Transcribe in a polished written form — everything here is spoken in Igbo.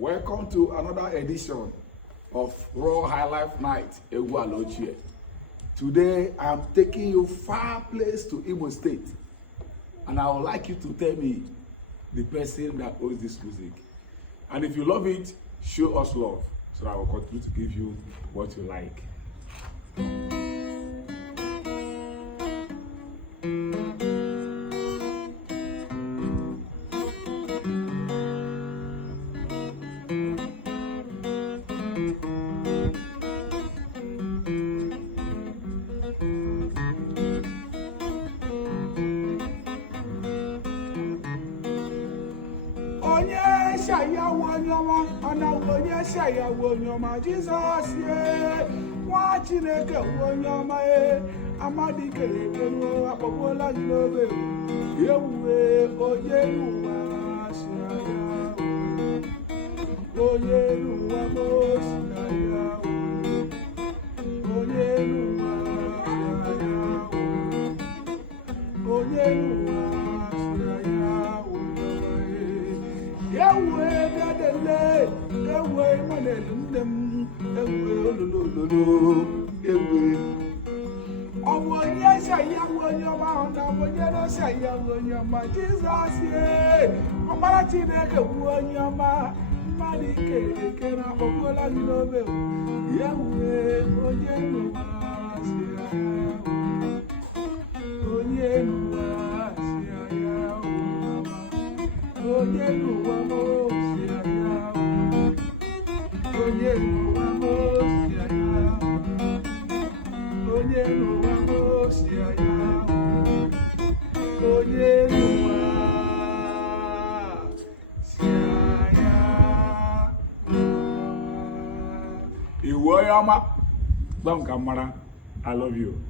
Welcome to another edition of Raw Highlife Night, Egwu and Ochie. Today, I am taking you far place to Imo State, and I would like you to tell me the person that owns this music. And if you love it, show us love, so that I will continue to give you what you like. Jesus, yeah, watching a girl on your my Amadi Kelu, Apola, you oh, I love you.